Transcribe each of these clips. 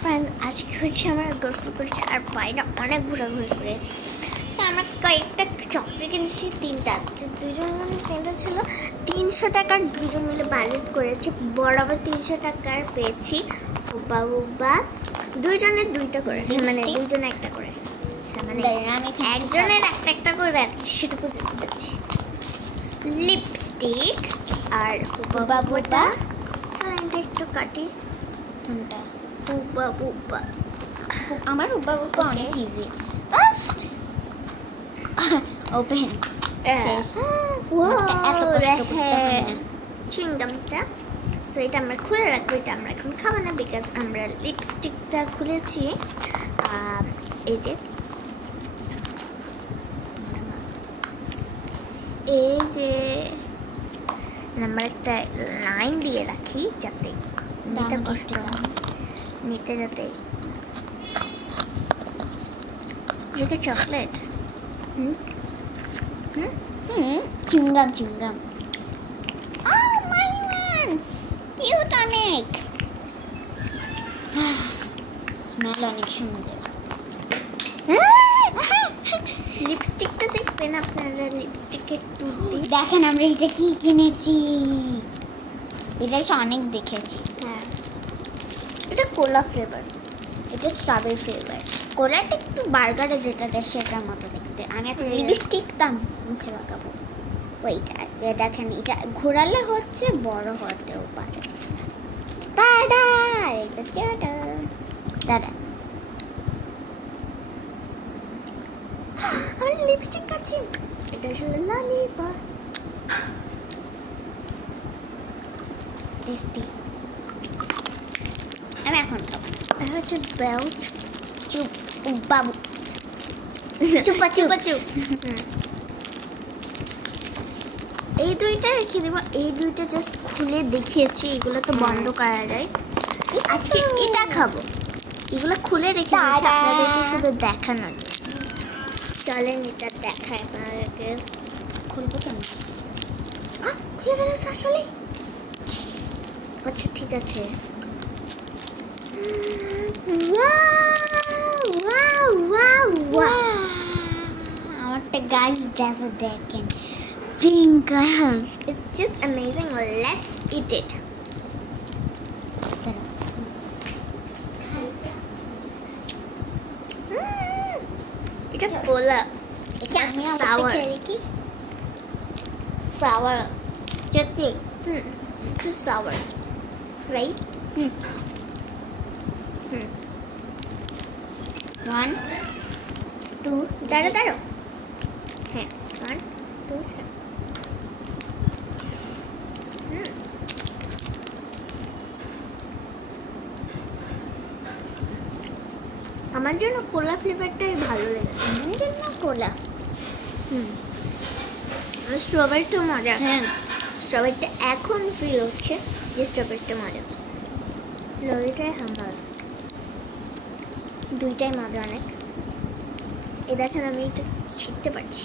Friend আজকে হচ্ছে আমরা গোসল করেছি আর বাইরে অনেক ঘোরাঘুরি করেছি। তো আমরা কয়েকটা চকলেট কিনেছি, তিনটা, দুজন মিলে তিনটা ছিল। 300 টাকার দুজন মিলে বাজেট করেছি, বরাবর 300 টাকার পেয়েছি। উবা দুইজনের দুইটা করে, মানে দুইজনে একটা করে, মানে একজনের একটা করে আর কি, সেটুকু যেতে যাচ্ছে। লিপস্টিক আর উবা একটু কাটি। কোনটা? উবা আমার উবা অনেক ইজি। ফার্স্ট ওপেন শেষ। এত কষ্ট করতে হয় না। চিংগামটা, সো এটা আমরা খুলে রাখবো, এটা আমরা এখন খাবো না, বিকজ আমরা লিপস্টিকটা খুলেছি। এই যে আমরা একটা লাইন দিয়ে রাখি যাতে নিতে কষ্ট নিতে, যাতে যেটা চকলেট চুইংগাম মাই ওয়ান্স কিউট অনেক, স্মেল অনেক সুন্দর। লিপস্টিকটা দেখবেন আপনারা, লিপস্টিকের টুটি দেখেন আমরা এটা কি কিনেছি। এটা অনেক দেখেছি। হ্যাঁ, এটা কোলা ফ্লেভার, এটা স্ট্রবেরি ফ্লেভার। কোলাটা একটু বার্গারে যেটা দেয় সেটার মতো দেখতে। আমি একটা লিপস্টিক দাম মুখে লাগাবো। ওইটা দেখেন, এটা ঘোরালে হচ্ছে বড় হতেও পারে। দাদা আমি লিপস্টিক খাচ্ছি, এটা আসলে ললিপপ। টেস্টি। আমি এখন খাবো। এটা হচ্ছে বেল্ট বাবু চুপা চুপ। এই দুইটা রেখে দেবো, এই দুইটা জাস্ট খুলে দেখিয়েছি, এগুলো তো বন্ধ করা যায়। আজকে এটা খাবো, এগুলো খুলে রেখে দিয়েছি আপনাদেরকে শুধু দেখানোর। চলেন এটা দেখায় আপনাদেরকে। খুলবো কেন? খুলে ফেলেছে আসলে। আচ্ছা ঠিক আছে। আমারটা গাইস দেখেন, pink. It's just amazing. Let's eat it. এটা কোলা, এটা আমি sour. কি Sour. সত্যি? Too sour, right? 1 2 দাঁড়ো। হ্যাঁ, 1 2 আমার জন্য কোলা ফ্লেভারটাই ভালো লেগেছে। আমার জন্য কোলা। স্ট্রবেরিটা মজা। হ্যাঁ, স্ট্রবেরিটা এখন ফিল হচ্ছে যে স্ট্রবেরিটা মজা। লরিটাই আমার দুইটাই মজা অনেক। এই দেখেন আমি এটা শিখতে পারছি।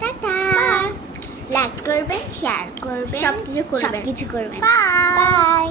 টাটা। লাইক করবেন, শেয়ার করবেন, সবকিছু করবেন। সবকিছু করবেন। বাই।